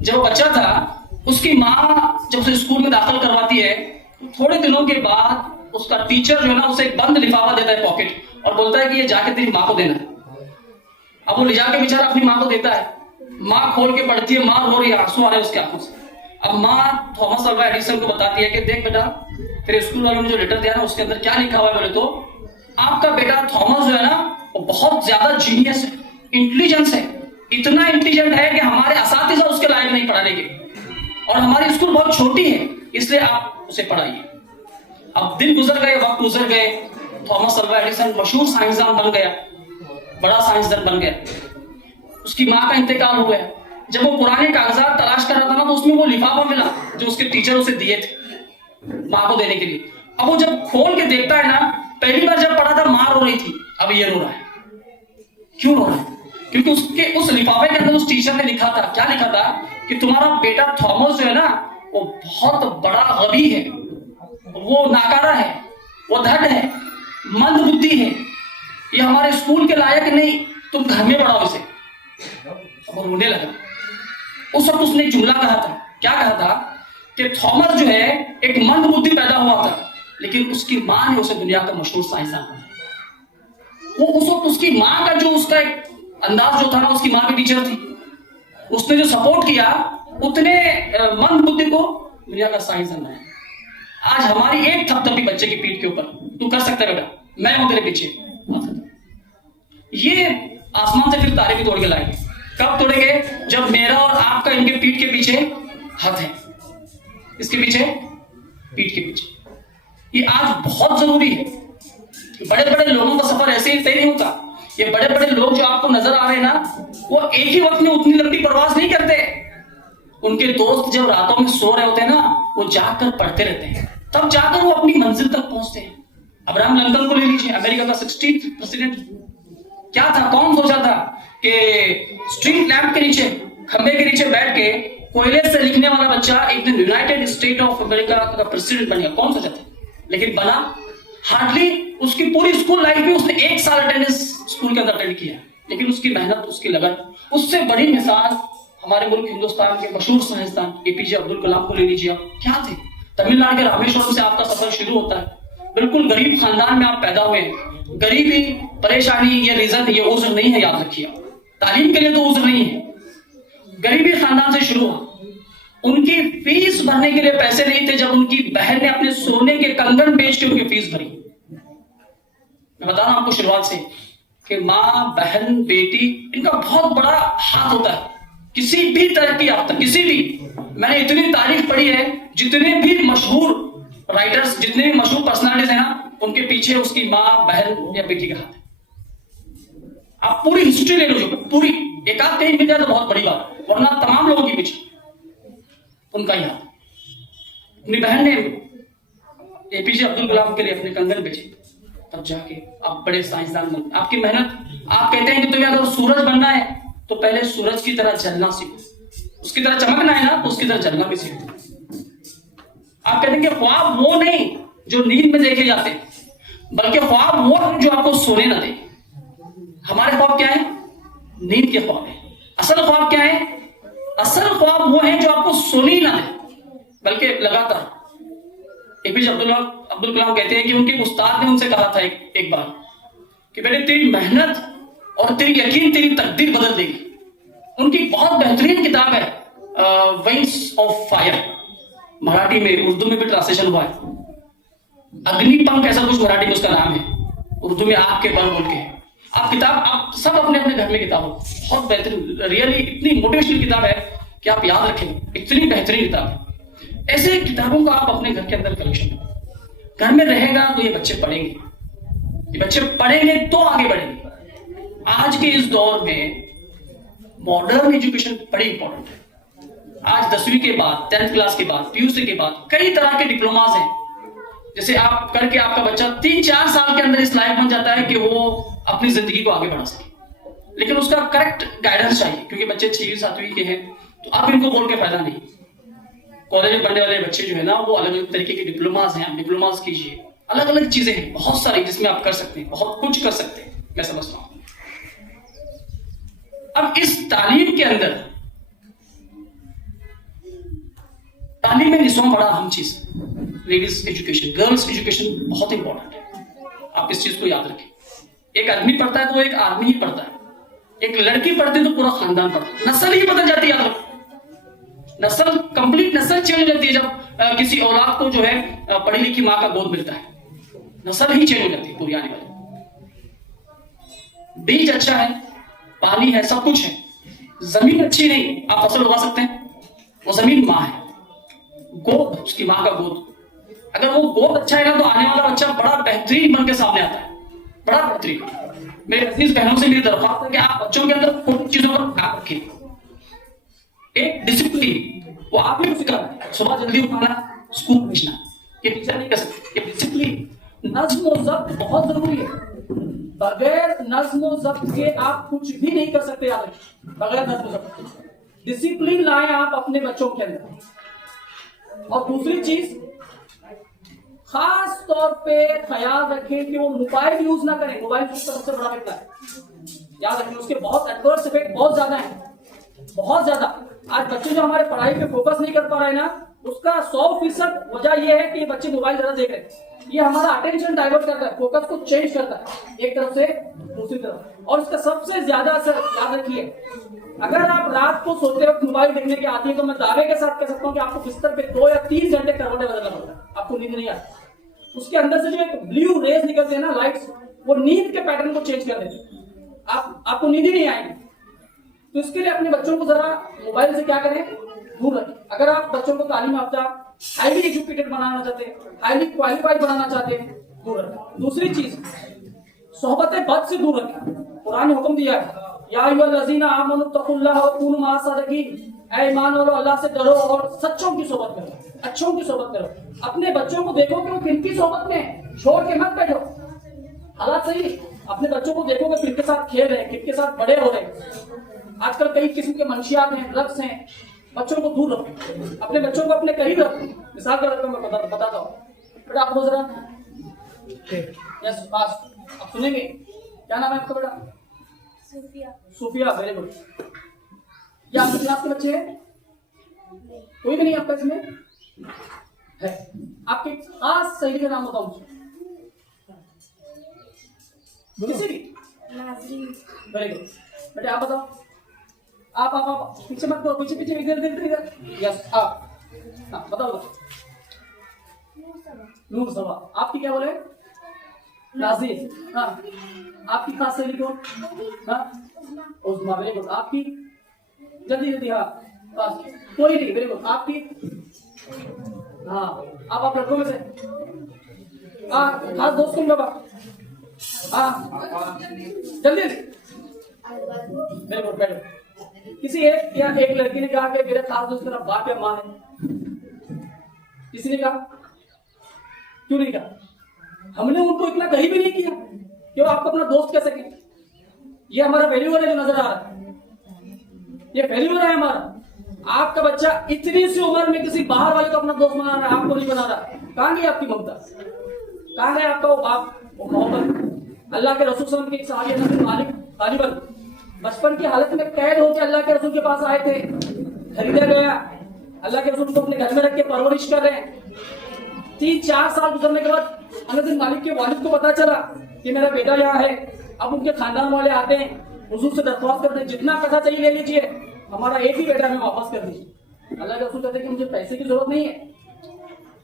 जब वो बच्चा था, उसकी माँ जब उसे स्कूल में दाखिल करवाती है, थोड़े दिनों के बाद उसका टीचर जो है ना, उसे एक बंद लिफाफा देता है पॉकेट, और बोलता है कि ये जाके तेरी माँ को देना है। अब वो ले जाके बेचारा अपनी माँ को देता है। माँ खोल के पढ़ती है, माँ रो रही है, आंसू आ रहे हैं उसके आंखों से। अब माँ थॉमस अल्वा एडिसन को बताती है कि देख बेटा, तेरे स्कूल वालों ने जो लेटर दिया ना, उसके अंदर क्या लिखा हुआ है? बोले तो आपका बेटा थॉमस जो है ना, वो बहुत ज्यादा जीनियस है, इंटेलिजेंस है, इतना इंटेलिजेंट है कि हमारे असातिज़ा उसके लायक नहीं पढ़ाने के, और हमारी स्कूल बहुत छोटी है, इसलिए आप उसे पढ़ाइए। अब दिन गुजर गए, वक्त गुजर गए, थॉमस अल्वा एडिसन मशहूर साइंसदान बन गया, बड़ा साइंसदान बन गया। उसकी माँ का इंतकाल हो गया। जब वो पुराने कागजात तलाश कर रहा था ना, तो उसमें वो लिफाफा मिला जो उसके टीचर उसे दिए थे माँ को देने के लिए। अब वो जब खोल के देखता है ना, पहली बार जब पढ़ा था माँ रो रही थी, अब ये रो रहा है। क्यों रो रहा है? क्योंकि उसके उस लिफाफे के अंदर उस टीचर ने लिखा था, क्या लिखा था, कि तुम्हारा बेटा थॉमस जो है ना, वो बहुत बड़ा गबी है, वो नाकारा है, वो धड़ है, मंद बुद्धि है, ये हमारे स्कूल के लायक नहीं, तुम घर में पढ़ाओ इसे। अब वो रोने लगा। उस वक्त उसने एक जुमला कहा था, क्या कहा था, कि थॉमस जो है एक मंद बुद्धि पैदा हुआ था, लेकिन उसकी मां ने उसे दुनिया का मशहूर साइंसदान बनाया। वो उस वक्त उसकी मां का जो उसका एक अंदाज जो था ना, उसकी मां की टीचर थी, उसने जो सपोर्ट किया, उतने मंद बुद्धि को दुनिया का साइंस बनाया। आज हमारी एक थपथपी बच्चे की पीठ के ऊपर, तू कर सकता है बेटा, मैं हूं तेरे पीछे, ये आसमान से फिर तारे भी तोड़ के लाएंगे। कब तोड़ेंगे? जब मेरा और आपका इनके पीठ के पीछे हाथ है, इसके पीछे, पीठ के पीछे। ये आज बहुत जरूरी है। बड़े बड़े लोगों का सफर ऐसे ही तय नहीं होता। ये बड़े बड़े लोग जो आपको नजर आ रहे हैं ना, वो एक ही वक्त में उतनी लंबी प्रवास नहीं करते। उनके दोस्त जब रातों में सो रहे होते हैं ना, वो जाकर पढ़ते रहते हैं, तब जाकर वो अपनी मंजिल तक पहुंचते हैं। अब्राहम लिंकन को ले लीजिए, अमेरिका का 16th प्रेसिडेंट। क्या था, कौन सोचा था कि स्ट्रीट लैंप के नीचे, खंबे के नीचे बैठ के कोयले से लिखने वाला बच्चा एक दिन यूनाइटेड स्टेट ऑफ अमेरिका का प्रेसिडेंट बन गया? कौन सोचा था? लेकिन बना। हार्डली उसकी पूरी स्कूल लाइफ में उसने 1 साल अटेंडेंस स्कूल के अंदर अटेंड किया, लेकिन उसकी मेहनत, उसकी लगन। उससे बड़ी मिसाल हमारे मुल्क हिंदुस्तान के मशहूर साइंसदान एपीजे अब्दुल कलाम को ले लीजिए। आप क्या थे? तमिलनाडु के रामेश्वरम से आपका सफर शुरू होता है। बिल्कुल गरीब खानदान में आप पैदा हुए हैं। गरीबी, परेशानी, ये रीजन, ये उज़्र नहीं है, याद रखिए। तालीम के लिए तो उज़्र नहीं है। गरीबी खानदान से शुरू हुआ। उनकी फीस भरने के लिए पैसे नहीं थे, जब उनकी बहन ने अपने सोने के कंगन बेच के उनकी फीस भरी। मैं बता रहा हूं आपको शुरुआत से कि माँ, बहन, बेटी, इनका बहुत बड़ा हाथ होता है किसी भी तरह की याफ्ता, किसी भी। मैंने इतनी तारीफ पढ़ी है, जितने भी मशहूर राइटर्स, जितने भी मशहूर पर्सनालिटीज हैं ना, उनके पीछे उसकी माँ, बहन या बेटी का हाथ है। आप पूरी हिस्ट्री ले लो, पूरी, एक आध कहीं मिल जाए तो बहुत बड़ी बात, वरना तमाम लोगों के पीछे उनका ही हाथ। अपनी बहन ने एपीजे अब्दुल कलाम के लिए अपने कंगन बेचे, तब जाके आप बड़े साइंसदान बने। आपकी मेहनत। आप कहते हैं कि तुम्हें अगर सूरज बनना है तो पहले सूरज की तरह जलना सीखो, उसकी तरह चमकना है ना तो उसकी तरह जलना भी सीखो। आप कहते हैं कि ख्वाब वो नहीं जो नींद में देखे जाते, बल्कि ख्वाब वो जो आपको सोने ना दे। हमारे ख्वाब क्या है? नींद के ख्वाब है। असल ख्वाब क्या है? असल ख्वाब वो है जो आपको सोने ही ना दे, बल्कि लगातार। एपीजे अब्दुल कलाम कहते हैं कि उनके उस्ताद ने उनसे कहा था एक बार कि बेटे, तेरी मेहनत और तेरी यकीन तेरी तकदीर बदल देगी। उनकी बहुत बेहतरीन किताब है विंग्स ऑफ फायर, मराठी में, उर्दू में भी ट्रांसलेशन हुआ है। अग्निपंख ऐसा कुछ मराठी में उसका नाम है, उर्दू में आग के बल बोल के। आप किताब, आप सब अपने अपने घर में किताब हो, बहुत बेहतरीन, रियली इतनी मोटिवेशनल किताब है कि आप याद रखें, इतनी बेहतरीन किताब है। ऐसे किताबों का आप अपने घर के अंदर कलेक्शन, घर में रहेगा तो ये बच्चे पढ़ेंगे, ये बच्चे पढ़ेंगे तो आगे बढ़ेंगे। आज के इस दौर में मॉडर्न एजुकेशन बड़ी इंपॉर्टेंट है। आज 10वीं के बाद, 10th क्लास के बाद, पीयूसी के बाद कई तरह के डिप्लोमास हैं, जैसे आप करके आपका बच्चा 3-4 साल के अंदर इस लायक बन जाता है कि वो अपनी जिंदगी को आगे बढ़ा सके। लेकिन उसका करेक्ट गाइडेंस चाहिए, क्योंकि बच्चे 6वीं 7वीं के हैं, तो आप इनको बोल के फायदा नहीं। कॉलेज में पढ़ने वाले बच्चे जो है ना, वो अलग अलग तरीके के डिप्लोमास हैं, आप डिप्लोमास कीजिए। अलग अलग चीजें हैं बहुत सारी जिसमें आप कर सकते हैं, बहुत कुछ कर सकते हैं, मैं समझता हूं। अब इस तालीम के अंदर, तालीम में निस्वां बड़ा अहम चीज, लेडीज एजुकेशन, गर्ल्स एजुकेशन बहुत इंपॉर्टेंट है। आप इस चीज को याद रखें। एक आदमी पढ़ता है तो वो एक आदमी ही पढ़ता है, एक लड़की पढ़ती है तो पूरा खानदान पढ़ता है। नस्ल ही बदल जाती है, याद रखो। नस्ल, कंप्लीट नस्ल चेंज हो जाती है जब किसी औलाद को जो है पढ़ी लिखी माँ का गोद मिलता है, नस्ल ही चेंज हो जाती है पूरी आने वाली। बीज अच्छा है, पानी है, सब कुछ है, जमीन अच्छी नहीं, आप फसल उगा सकते हैं? वो जमीन माँ है, गोद, उसकी माँ का गोद। अगर वो गोद अच्छा है ना तो आने वाला बच्चा बड़ा बेहतरीन बन के सामने आता है, बड़ा बेहतरीन। मेरे अजीज बहनों से मेरी दरख्वास्त है कि आप बच्चों के अंदर कुछ चीजों पर ध्यान रखें। एक डिसिप्लिन, वो आप भी फिक्र, सुबह जल्दी उठाना, स्कूल भेजना, ये टीचर नहीं कर सकते। ये डिसिप्लिन, नज्म और ज़ब्त बहुत जरूरी है। बगैर नज्म और ज़ब्त के आप कुछ भी नहीं कर सकते, याद रखिए। बगैर नज्म और ज़ब्त के डिसिप्लिन लाएं आप अपने बच्चों के अंदर। और दूसरी चीज, खास तौर पे ख्याल रखें कि वो मोबाइल यूज ना करें। मोबाइल यूज का सबसे बड़ा फैक्टर है, याद रखें, उसके बहुत एडवर्स इफेक्ट बहुत ज्यादा है, बहुत ज्यादा। आज बच्चे जो हमारे पढ़ाई पे फोकस नहीं कर पा रहे हैं ना, उसका 100% वजह यह है कि बच्चे मोबाइल ज्यादा देख रहे हैं। ये हमारा अटेंशन डाइवर्ट करता है, फोकस को चेंज करता है एक तरफ से दूसरी तरफ। और इसका सबसे ज्यादा असर याद रखिए, अगर आप रात को सोते वक्त मोबाइल देखने की आती है तो मैं दावे के साथ कह सकता हूं कि आपको बिस्तर पे 2 या 3 घंटे करवटें बदलना पड़ता है, आपको नींद नहीं आती। उसके अंदर से जो एक ब्लू रेज निकलते हैं ना, लाइट्स, वो नींद के पैटर्न को चेंज कर देते हैं, आपको नींद ही नहीं आएगी। तो इसके लिए अपने बच्चों को जरा मोबाइल से क्या करें, दूर रखें। अगर आप बच्चों को तालीम याफ्ता, हाईली एजुकेटेड बनाना चाहते हैं, हाईली क्वालिफाइड बनाना चाहते हैं, दूर रखें। दूसरी चीज, सोहबत बद से दूर रखें। कुरान ने हुक्म दिया है, या अय्युहल्लज़ीना आमनू तक़ुल्लाह व कूनू मअस सादिक़ीन, ऐ ईमान वालों अल्लाह से डरो और सच्चों की सोबत करो, अच्छों की सोबत करो। अपने बच्चों को देखो कि वो किनकी सोबत में, छोड़ के मत बैठो। हालात सही, अपने बच्चों को देखो कि किनके साथ खेल रहे हैं, किनके साथ बड़े हो रहे हैं। आजकल कई किस्म के मंशियात हैं, ड्रग्स हैं, बच्चों को दूर रखो, अपने बच्चों को अपने करीब रखो। मिसाल के तौर पर मैं बताता हूँ, बेटा आपको जरा यस पास आप सुनेंगे, क्या नाम है आपका बेटा? सूफिया, वेरी गुड। क्या आपकी क्लास के बच्चे हैं? कोई भी नहीं आपका इसमें है? आपकी खास सहेली का नाम बताओ मुझे, किसी भी? Very good. बेटे आप बताओ, आप पीछे मत करो, पीछे पीछे इधर यस आप, हाँ बताओ। नूर सभा, आपकी क्या बोले? नाज़ीर, हाँ। आपकी खास सहेली कौन? हाँ उस्मा, वेरी गुड। आपकी जल्दी जल्दी, हाँ बस कोई नहीं, वेरी गुड। आपकी हाँ, आप लड़कों में से खास दोस्त कौन बाबा? हाँ जल्दी वेरी गुड। बैठो। किसी एक लड़की ने कहा कि मेरा खास दोस्त मेरा बाप या माँ है? किसी ने कहा? क्यों नहीं कहा? हमने उनको इतना कहीं भी नहीं किया कि वो आपको अपना दोस्त कह सके। ये हमारा फेल्यूर है जो नजर आ रहा है, ये फेल्यूर है हमारा। आपका बच्चा इतनी सी उम्र में किसी बाहर वाले को अपना दोस्त बना रहा है, आपको नहीं बना रहा। कहां गई आपकी ममता? कहां है आपका वो बाप, वो मोहब्बत? अल्लाह के रसूल सल्लल्लाहु अलैहि वसल्लम के सहाबी अनस मालिक गालिबन बचपन की हालत में कैद होकर अल्लाह के रसूल के पास आए थे, खरीदा गया, अल्लाह के रसूल को अपने घर में रख के परवरिश कर रहे हैं। 3-4 साल गुजरने के बाद अनस बिन मालिक के वालिद को पता चला कि मेरा बेटा यहाँ है। अब उनके खानदान वाले आते हैं, हुजूर से दरख्वास्त करते हैं, जितना पैसा चाहिए ले लीजिए, हमारा एक ही बेटा हमें वापस कर दीजिए। अल्लाह के रसूल कहते हैं कि मुझे पैसे की जरूरत नहीं है,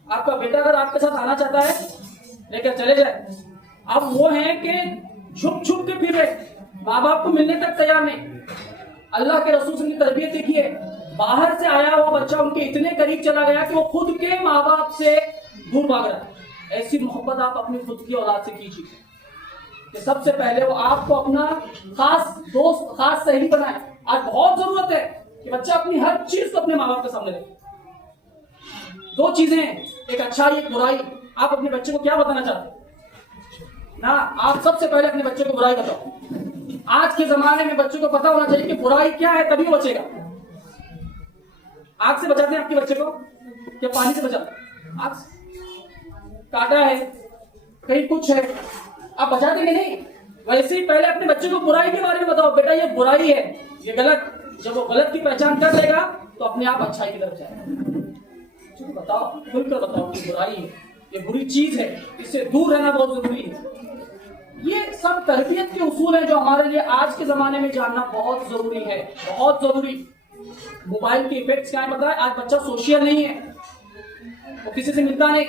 आपका बेटा अगर आपके साथ आना चाहता है लेकर चले जाए। अब वो हैं कि छुप छुप के फिर रहे, माँ बाप को मिलने तक तैयार नहीं। अल्लाह के रसूल की तरबियत देखिए, बाहर से आया हुआ बच्चा उनके इतने करीब चला गया कि वो खुद के माँ बाप से दूर भाग रहा है। ऐसी मोहब्बत आप अपनी खुद की औलाद से कीजिए कि सबसे पहले वो आपको अपना खास दोस्त, खास सहेली बनाए। आज बहुत जरूरत है कि बच्चा अपनी हर चीज को अपने माँ बाप के सामने रखे। 2 चीजें हैं, एक अच्छाई एक बुराई। आप अपने बच्चे को क्या बताना चाहते हैं ना? आप सबसे पहले अपने बच्चे को बुराई बताओ। आज के जमाने में बच्चों को पता होना चाहिए कि बुराई क्या है, तभी वो बचेगा। आग से बचाते हैं आपके बच्चे को क्या पानी से बचाते हैं? आग से काटा है, कहीं कुछ है, आप बचाते नहीं। वैसे ही पहले अपने बच्चे को बुराई के बारे में बताओ, बेटा ये बुराई है, ये गलत। जब वो गलत की पहचान कर लेगा तो अपने आप अच्छाई की तरफ जाएगा। बताओ, खुलकर बताओ कि बुराई है, ये बुरी चीज है, इससे दूर रहना बहुत जरूरी है। ये सब तरबियत के उसूल हैं जो हमारे लिए आज के जमाने में जानना बहुत जरूरी है, बहुत जरूरी। मोबाइल के इफेक्ट्स क्या है पता है? आज बच्चा सोशल नहीं है, वो किसी से मिलता नहीं।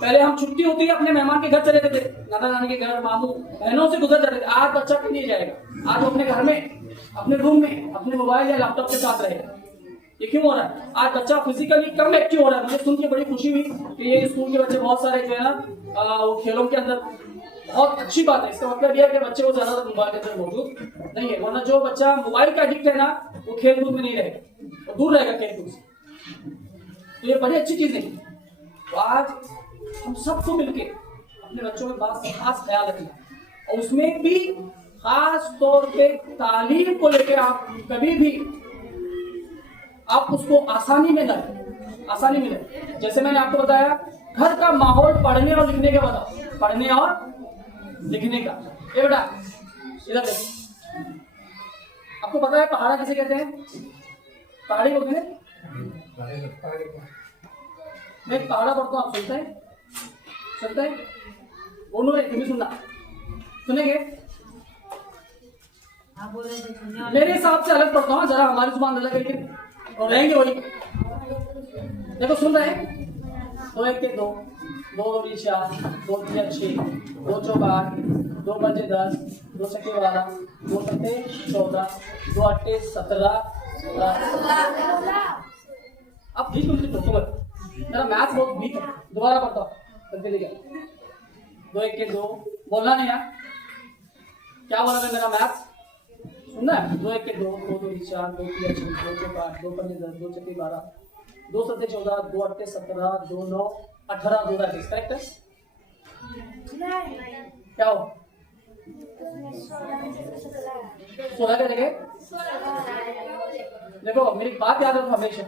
पहले हम छुट्टी होती है अपने मेहमान के घर चले जाते थे, नाना नानी के घर, मामू बहनों से गुजर जाते थे। आज बच्चा कहीं नहीं जाएगा, आज वो अपने घर में, अपने रूम में, अपने मोबाइल या लैपटॉप के साथ रहेगा। ये क्यों हो रहा है? आज बच्चा फिजिकली कम एक्टिव हो रहा है। मुझे सुन के बड़ी खुशी हुई कि ये स्कूल के बच्चे बहुत सारे जो है ना वो खेलों के अंदर, बहुत अच्छी बात है। इसका मतलब यह है कि बच्चे को ज्यादा मोबाइल के अंदर मौजूद नहीं है, वरना जो बच्चा मोबाइल का एडिक्ट है ना वो खेल कूद में नहीं रहेगा, वो दूर रहेगा खेल कूद से। तो ये बड़ी अच्छी चीज है। तो आज हम सबको मिलके अपने बच्चों के पास खास ख्याल रखना, और उसमें भी खास तौर पे तालीम को लेकर आप कभी भी आप उसको आसानी में न, आसानी में न। जैसे मैंने आपको बताया, घर का माहौल पढ़ने और लिखने का बताओ, पढ़ने और लिखने का। ये बेटा इधर देखो, आपको पता है पहाड़ा किसे कहते हैं? पहाड़ी बोलते हैं। मैं पहाड़ा पढ़ता हूँ, आप सुनते हैं? सुनते हैं? बोलो रे, तुम्हें सुनना सुनेंगे? मेरे हिसाब से अलग पढ़ता हूँ, जरा हमारी जुबान अलग है और रहेंगे वही। देखो सुन रहे हैं? 2 1 के 2, 2 2 20 4, 2 3 6, 2 4 8, 2 5 10, 2 6 12, 2 7 14, 2 8 17। अब बीच में मुझे टोको मत, मेरा मैथ बहुत वीक है। दोबारा पढ़ता हूँ, चलते लेके 2 1 के 2, बोलना नहीं यार, क्या बोला मैं? मेरा मैथ सुनना है? 2 1 के 2, 2 2 4, 2 3 6, 2 4 8, 2 5 10, 2 6 12, 2 7 14, 2 8 17, 2 9 18, 2 21। करेक्ट है? क्या हो 16 के जगह? देखो मेरी बात याद रखो हमेशा,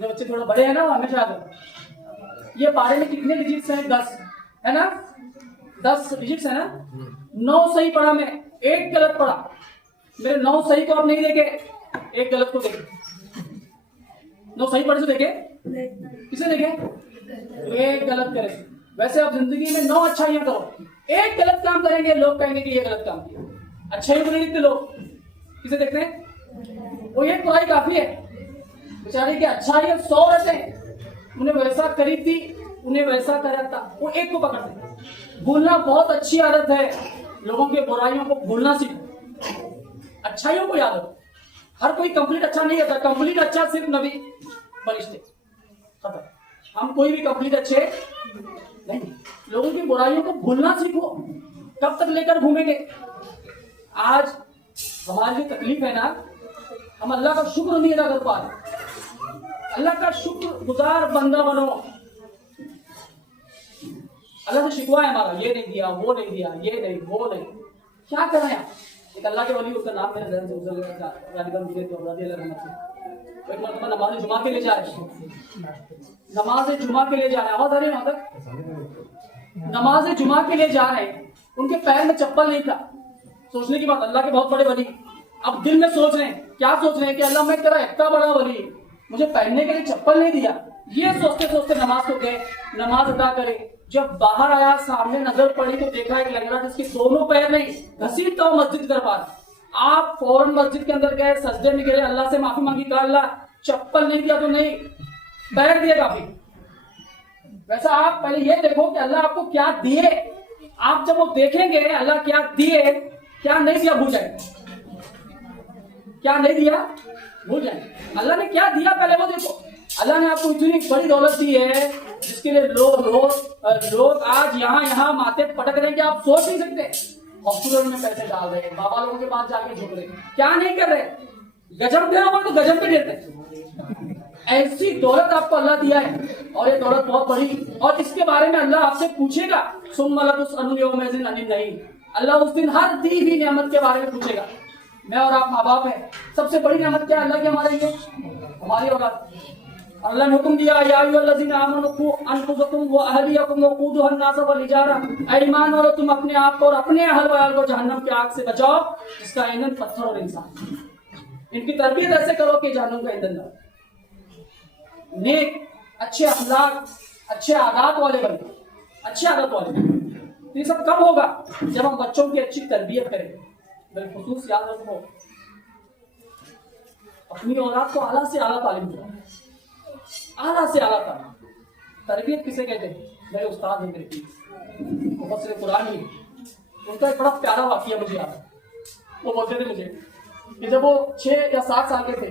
जब बच्चे थोड़ा बड़े हैं ना, हमेशा याद रखो। ये पारे में कितने डिजिट्स हैं? 10 है ना? 10 डिजिट्स है ना? 9 सही पढ़ा मैं, 1 गलत पढ़ा। मेरे 9 सही को आप नहीं देखे, 1 गलत को देखे। 9 सही पढ़े से देखे? किसे देखे? 1 गलत करे। वैसे आप जिंदगी में 9 अच्छाइयां करो, 1 गलत काम करेंगे, लोग कहेंगे कि ये गलत काम किया। अच्छाइयों को नहीं देखते लोग, किसे देखते हैं? वो एक बुराई काफी है। बेचारे की अच्छाइयां 100 रहते हैं, उन्हें वैसा करी थी, उन्हें वैसा करा था, वो 1 को पकड़ते। भूलना बहुत अच्छी आदत है, लोगों के बुराइयों को भूलना सीखो, अच्छाइयों को याद रखो। हर कोई कंप्लीट अच्छा नहीं होता, कंप्लीट अच्छा सिर्फ नबी फरिश्ते, खत्म। हम कोई भी कंप्लीट अच्छे नहीं। लोगों की बुराइयों को भूलना सीखो। कब तक लेकर घूमेंगे? आज हमारी जो तकलीफ है ना, हम अल्लाह का शुक्र नहीं अदा कर पा रहे। अल्लाह का शुक्र गुजार बंदा बनो। अल्लाह से शिकवा है हमारा, ये नहीं दिया, वो नहीं दिया, ये नहीं, वो नहीं, क्या कर रहे हैं? एक अल्लाह के वली, उसका नाम मेरे ज़हन से गुजर गया, एक मरतबा नमाज जुमा के लिए जा रहे, नमाज जुमा के लिए जा रहे, आवाज आ रही है वहां तक? नमाज जुमा के लिए जा रहे हैं, उनके पैर में चप्पल नहीं था। सोचने की बात, अल्लाह के बहुत बड़े वली, अब दिल में सोच रहे हैं, क्या सोच रहे हैं कि अल्लाह मैं तेरा इतना बड़ा वली, मुझे पहनने के लिए चप्पल नहीं दिया। ये सोचते सोचते नमाज को गए, नमाज अदा करे। जब बाहर आया, सामने नजर पड़ी तो देखा एक लंगड़ा जिसके दोनों पैर नहीं, घसीटता हुआ मस्जिद कर पा रहा। आप फौरन मस्जिद के अंदर गए, सजदे में गिरे, अल्लाह से माफी मांगी, कहा अल्लाह चप्पल नहीं दिया तो नहीं, बैठ दिया काफी। वैसा आप पहले ये देखो कि अल्लाह आपको क्या दिए। आप जब वो देखेंगे अल्लाह क्या दिए, क्या नहीं दिया, भूल जाएंगे। क्या नहीं दिया भूल जाएंगे। अल्लाह ने क्या दिया पहले वो देखो। अल्लाह ने आपको इतनी बड़ी दौलत दी है जिसके लिए लोग आज यहाँ माथे पटक रहे हैं कि आप सोच नहीं सकते। हॉस्पिटल में पैसे डाल रहे, बाबा लोगों के पास जाके झुक रहे, क्या नहीं कर रहे। गजब दे रहे तो गजब पे देते। ऐसी दौलत आपको अल्लाह दिया है और ये दौलत बहुत बड़ी, और इसके बारे में अल्लाह आपसे पूछेगा। नहीं, अल्लाह उस दिन हर दी हुई नेमत के बारे में पूछेगा। मैं और आप माँ बाप है, सबसे बड़ी नेमत क्या है अल्लाह की हमारे लिए? हमारी औलाद। अल्लाह ने हुक्म दिया, या अय्युहल्लज़ीना आमनू क़ू अनफुसकुम व अहलियकुम वक़ूदुहा अन्नास वल हिजारा, ऐ ईमान वालों तुम अपने आप को और अपने अहल वयाल को जहन्नम की आग से बचाओ जिसका ईंधन पत्थर और इंसान। इनकी तरबियत ऐसे करो कि जहन्नम का ईंधन ना। नेक, अच्छे अखलाक, अच्छे आदत वाले बने, अच्छे आदत वाले बने। ये सब कब होगा? जब हम बच्चों की अच्छी तरबियत करेंगे। बिलखुसूस याद रखो, अपनी औलाद को आला से आला तालीम दो, आला से आला तालीम। तरबियत किसे कहते हैं? मेरे उस्ताद हैं मेरे पीर मुफस्सिर कुरान ही, उनका एक बड़ा प्यारा वाकया मुझे याद है। वो बोलते थे मुझे कि जब वो 6 या 7 साल के थे,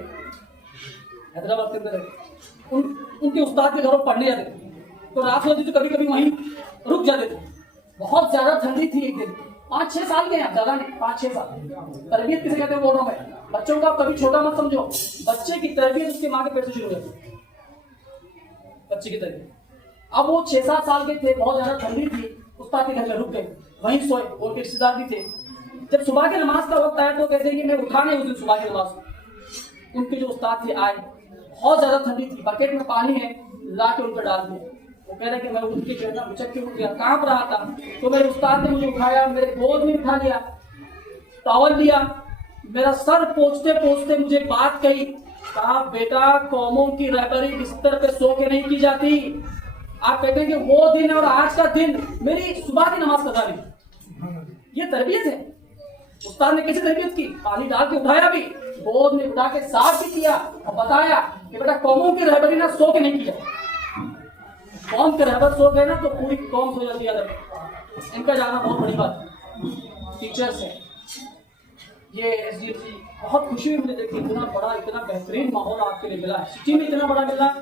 हैदराबाद के अंदर उनके उस्ताद के घरों पढ़ने जाते थे, तो रात होती तो कभी कभी वहीं रुक जाते थे। बहुत ज्यादा ठंडी थी एक दिन, 5-6 साल के हैं, ज्यादा नहीं, 5-6 साल। तरबियत किसे कहते हैं बोल रहा हूं मैं। बच्चों को आप कभी छोटा मत समझो, बच्चे की तरबियत उसके माँ के पेट से शुरू होती है। बच्चे की तरबियत। अब वो 6-7 साल के थे, बहुत ज्यादा ठंडी थी, उस्ताद के घर में रुक गए, वहीं सोए। उनके रिश्तेदार भी थे। जब सुबह की नमाज का वक्त आया तो कहते हैं कि मैं उठा नहीं उस दिन सुबह की नमाज। उनके जो उस्ताद थे आए, बहुत ज्यादा ठंडी थी, बकेट में पानी है, ला के उन पर डाल दिया। वो कह रहे कि मैं उनके जो है ना उचक के उठ गया, कांप रहा था, तो मेरे उस्ताद ने मुझे उठाया, मेरे गोद में उठा लिया, टॉवल लिया, मेरा सर पोंछते पोंछते मुझे बात कही, कहा बेटा कौमों की रहबरी बिस्तर पे सो के नहीं की जाती, आप कहते हैं कि वो दिन और आज का दिन मेरी सुबह की नमाज कदा नहीं। ये तरबियत है। उस्ताद ने कैसे तरबियत की? पानी डाल के उठाया भी, गोद में उठा के साफ भी किया और बताया कि बेटा कौमों की रहबरी ना सो के नहीं किया। कौम के रहबर सो गए ना तो पूरी कौम सो जाती है। इनका जाना बहुत बड़ी बात है। टीचर्स है ये एसडीएफसी, बहुत खुशी हुई मुझे देखिए इतना बड़ा इतना बेहतरीन माहौल आपके लिए मिला है। सिटी में इतना बड़ा मिला है।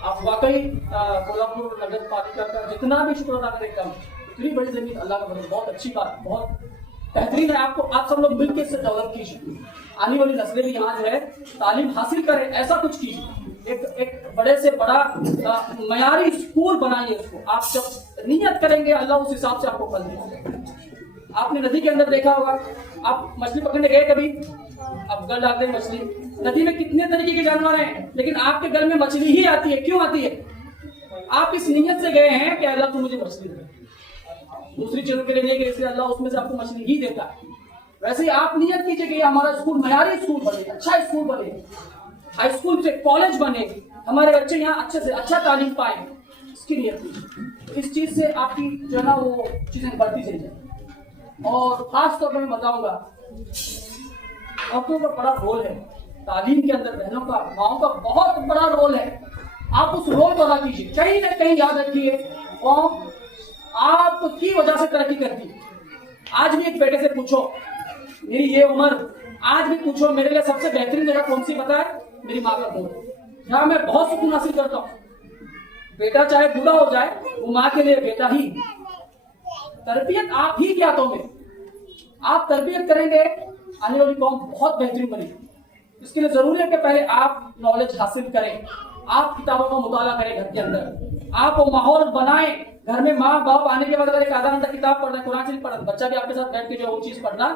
आप वाकई कोल्हापुर नगर पालिका का जितना भी शुक्र अदा करें कम। इतनी बड़ी जमीन अल्लाह का बदल, बहुत अच्छी बात, बहुत बेहतरीन है। आपको आप सब लोग मिलकर इससे डेवलप कीजिए। आने वाली नस्लें भी यहाँ जो है तालीम हासिल करें, ऐसा कुछ कीजिए। एक बड़े से बड़ा मयारी स्कूल बनाइए उसको। आप जब नियत करेंगे अल्लाह उस हिसाब से आपको फल देगा। आपने नदी के अंदर देखा होगा, आप मछली पकड़ने गए कभी? आप गल डालते हैं मछली, नदी में कितने तरीके के जानवर हैं, लेकिन आपके गल में मछली ही आती है। क्यों आती है? आप इस नियत से गए हैं कि अल्लाह तू मुझे मछली दे। दूसरी चीजों के लिए नहीं गए, इसलिए अल्लाह उसमें से आपको मछली ही देता है। वैसे ही आप नियत कीजिए कि हमारा स्कूल मयारी स्कूल बने, अच्छा स्कूल बने, हाई स्कूल से कॉलेज बने, हमारे बच्चे यहाँ अच्छे से अच्छा तालीम पाए, इसकी नियत कीजिए। इस चीज से आपकी जो है ना वो चीजें बढ़ती चली जाए। और खास तौर पर मैं बताऊंगा औरतों का बड़ा रोल है तालीम के अंदर, बहनों का, माओं का बहुत बड़ा रोल है। आप उस रोल को अदा कीजिए। कहीं ना कहीं याद रखिए कौम आपकी वजह से तरक्की करती है। आज भी एक बेटे से पूछो मेरी ये उम्र, आज भी पूछो मेरे लिए सबसे बेहतरीन जगह कौन सी पता है? मेरी माँ का गोद, जहाँ मैं बहुत सुकून हासिल करता हूँ। बेटा चाहे बूढ़ा हो जाए वो माँ के लिए बेटा ही। तरबियत आप ही के हाथों में। आप तरबियत करेंगे आने वाली कौम बहुत बेहतरीन बनेगी। इसके लिए जरूरी है कि पहले आप नॉलेज हासिल करें, आप किताबों का मुताला करें घर के अंदर, आप वो माहौल बनाएं। घर में माँ बाप आने के बाद अगर एक आधा घंटा किताब पढ़ना, कुरान शरीफ पढ़ना, बच्चा भी आपके साथ बैठ के जो वो चीज पढ़ना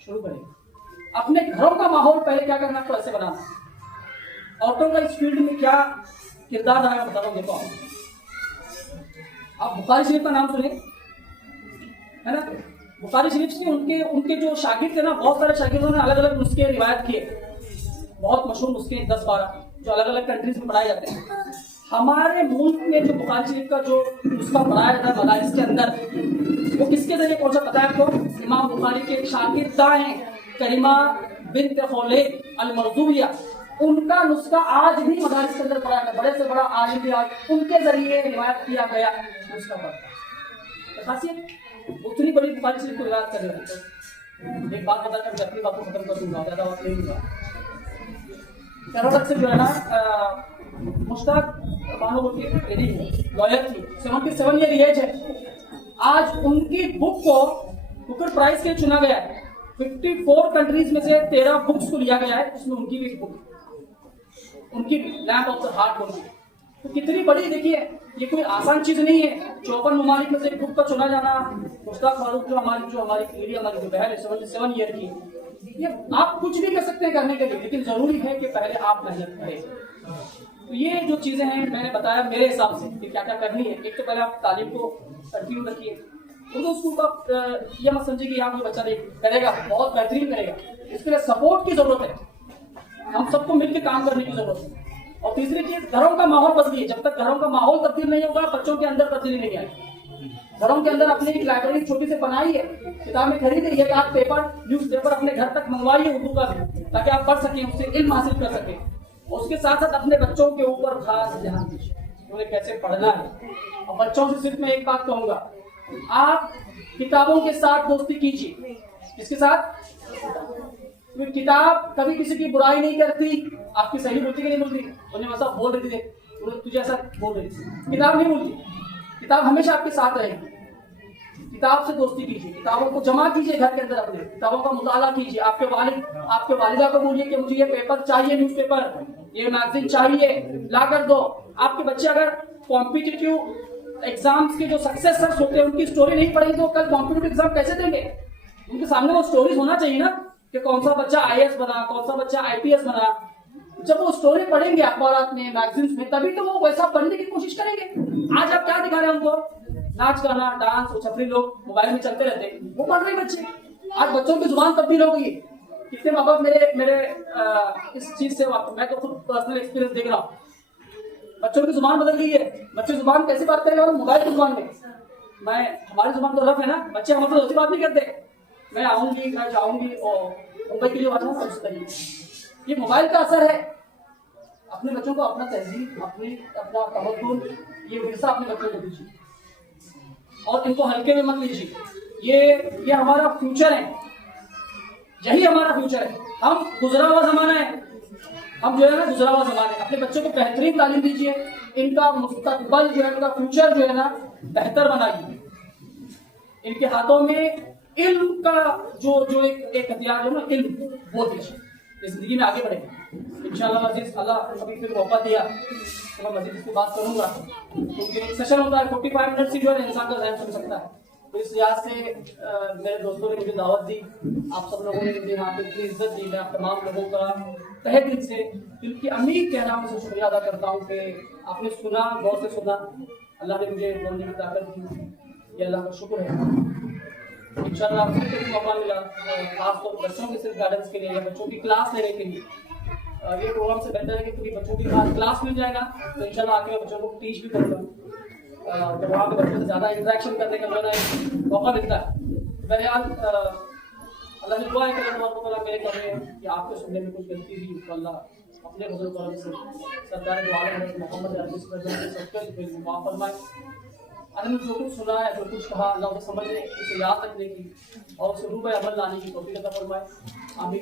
शुरू करेगा। अपने घरों का माहौल पहले क्या करना, आपको ऐसे बनाना। औरतों का इस फील्ड में क्या किरदार रहा है बता रहा हूं। देखो आप बुखारी शरीफ का नाम सुने है ना? बुखारी शरीफ से उनके जो शागिर्द थे ना, बहुत सारे शागिर्दों ने अलग अलग नुस्खे रिवायत किए, बहुत मशहूर नुस्खे 10-12 जो अलग अलग कंट्रीज में पढ़ाए जाते हैं। हमारे मुल्क में जो बुखारी शरीफ का जो नुस्खा पढ़ाया जाता है मदारिस के अंदर, वो किसके जरिए कौन सा पता है आपको? इमाम बुखारी के शागिर्दा हैं करीमा बिन्त खौलैद अल-मरज़ुविया, उनका नुस्खा आज भी मदारिस के अंदर पढ़ाया जाता है। बड़े से बड़ा आलिम भी आज उनके जरिए रिवायत किया गया नुस्खा पढ़ता। खासियत उतनी बड़ी बुखारी शरीफ को रिवायत कर रहे। एक बात बताकर मैं अपनी बात को खत्म कर दूंगा, ज्यादा बात नहीं दूंगा। कर्नाटक से जो है ना मुश्ताक बानो की लेडी है, लॉयर थी, 77 ईयर एज है। आज उनकी बुक को बुकर प्राइज के लिए चुना गया है। 54 कंट्रीज में से 13 बुक्स को लिया गया है, उसमें उनकी भी एक बुक, उनकी lamp of the heart book. तो कितनी बड़ी, देखिए ये कोई आसान चीज नहीं है। 54 ममालिक में से एक बुक का चुना जाना। मुश्ताक फारूक जो हमारी लेडी, हमारी जो बहन है 77 ईयर की, ये आप कुछ भी कर सकते हैं करने के लिए, लेकिन जरूरी है कि पहले आप मेहनत करें। तो ये जो चीजें हैं मैंने बताया मेरे हिसाब से कि क्या क्या करनी है। एक तो पहले आप तालीम को कंटिन्यू रखिए। उर्दू स्कूल का ये मत समझिए कि यहाँ कोई बच्चा नहीं करेगा, बहुत बेहतरीन करेगा। इसके लिए सपोर्ट की जरूरत है, हम सबको मिलकर काम करने की जरूरत है। और तीसरी चीज, घरों का माहौल बदलिए। जब तक घरों का माहौल तब्दील नहीं होगा, बच्चों के अंदर तब्दीली नहीं आएगी। घरों के अंदर अपनी एक लाइब्रेरी छोटी से बनाइए, किताबें खरीदिए, एक आध पेपर, न्यूज पेपर अपने घर तक मंगवाइए उर्दू का भी, ताकि आप पढ़ सकें, उससे इल्म हासिल कर सकें। और उसके साथ साथ अपने बच्चों के ऊपर खास ध्यान दीजिए, उन्हें कैसे पढ़ना है। और बच्चों से सिर्फ मैं एक बात कहूंगा, आप किताबों के साथ दोस्ती कीजिए। किसके साथ? किताब कभी किसी की बुराई नहीं करती। आपकी सही बोलती कि नहीं बोलती? उन्हें वैसा बोल रही थी, तुझे ऐसा बोल रही थी। किताब नहीं बोलती, किताब हमेशा आपके साथ रहेगी। किताब से दोस्ती कीजिए, किताबों को जमा कीजिए घर के अंदर, अपने किताबों का मुताला कीजिए। आपके वालिदा को बोलिए कि मुझे ये पेपर चाहिए, न्यूज़पेपर, ये मैगजीन चाहिए, ला कर दो। आपके बच्चे अगर कॉम्पिटिटिव एग्जाम्स के जो सक्सेसर्स होते हैं उनकी स्टोरी नहीं पढ़ेंगे तो कल कॉम्पिटिटिव एग्जाम कैसे देंगे? उनके सामने वो स्टोरीज होना चाहिए ना, कि कौन सा बच्चा IAS बना, कौन सा बच्चा IPS बना। जब वो स्टोरी पढ़ेंगे अखबार में, मैगजीन्स में, तभी तो वो वैसा पढ़ने की कोशिश करेंगे। आज आप क्या दिखा रहे हैं उनको? नाच गाना, डांस, वो छपरी लोग मोबाइल में चलते रहते हैं, वो पढ़ रहे बच्चे। आज बच्चों की जुबान तब्दील हो गई। कितने माँ बाप मेरे इस चीज से, मैं तो खुद पर्सनल एक्सपीरियंस देख रहा हूँ। बच्चों की जुबान बदल गई है। बच्चे जुबान कैसे बात करेंगे और मोबाइल की जुबान में। हमारी जुबान तो रफ है ना, बच्चे हमसे वैसी बात नहीं करते। मैं आऊंगी, मैं जाऊंगी और मुंबई के लिए वाला ना तरीके। ये मोबाइल का असर है। अपने बच्चों को अपना तहजीब, अपना तवक्कुल, ये विरसा अपने बच्चों को दीजिए और इनको हल्के में मत लीजिए। ये हमारा फ्यूचर है, यही हमारा फ्यूचर है। हम गुजरा हुआ जमाना है, हम जो है ना गुजरा हुआ जमाना है। अपने बच्चों को बेहतरीन तालीम दीजिए, इनका मुस्तकबल जो है, इनका फ्यूचर जो है ना बेहतर बनाइए। इनके हाथों में इल्म का जो एक हथियार है ना, इल्म, वो दीजिए। इस जिंदगी में आगे बढ़ेगा इंशाअल्लाह अजीज। अल्लाह कभी फिर मौका दिया तो मैं मजीद इसकी बात करूंगा, क्योंकि सेशन होता है 45 मिनट से जो है इंसान का ज़हन सुन सकता है। तो इस लिहाज से मेरे दोस्तों ने मुझे दावत दी, आप सब लोगों ने मुझे यहाँ पे इतनी इज्जत दी। मैं आप तमाम लोगों का तहे दिल से, दिल की अमीर कहना से शुक्रिया अदा करता हूँ कि आपने सुना, गौर से सुना। अल्लाह ने मुझे बोलने की ताकत दी, ये अल्लाह का शुक्र है। इंशाअल्लाह फिर कभी मौका मिला, खासतौर पर बच्चों के सिर्फ गाइडेंस के लिए या बच्चों की क्लास लेने के लिए, ये प्रोग्राम से बेहतर है कि कभी बच्चों की क्लास मिल जाएगा तो इंशाल्लाह आके मैं बच्चों को टीच भी करूँगा। तो वहाँ पे बच्चों से ज़्यादा इंटरेक्शन करने का जो है मौका मिलता है। बहरहाल अल्लाह से दुआ है कि अल्लाह मेरे करे कि आपके सुनने में कुछ गलती हुई तो अल्लाह अपने बुजुर्ग करम से सरकार दो आलम मोहम्मद अरबिस पर माफ़ फरमाए। अल्लाह ने जो कुछ सुना है, जो कुछ कहा, अल्लाह उसे समझने, उसे याद रखने की और उसे रूह अमल लाने की तौफीक अता फरमाए। आमीन।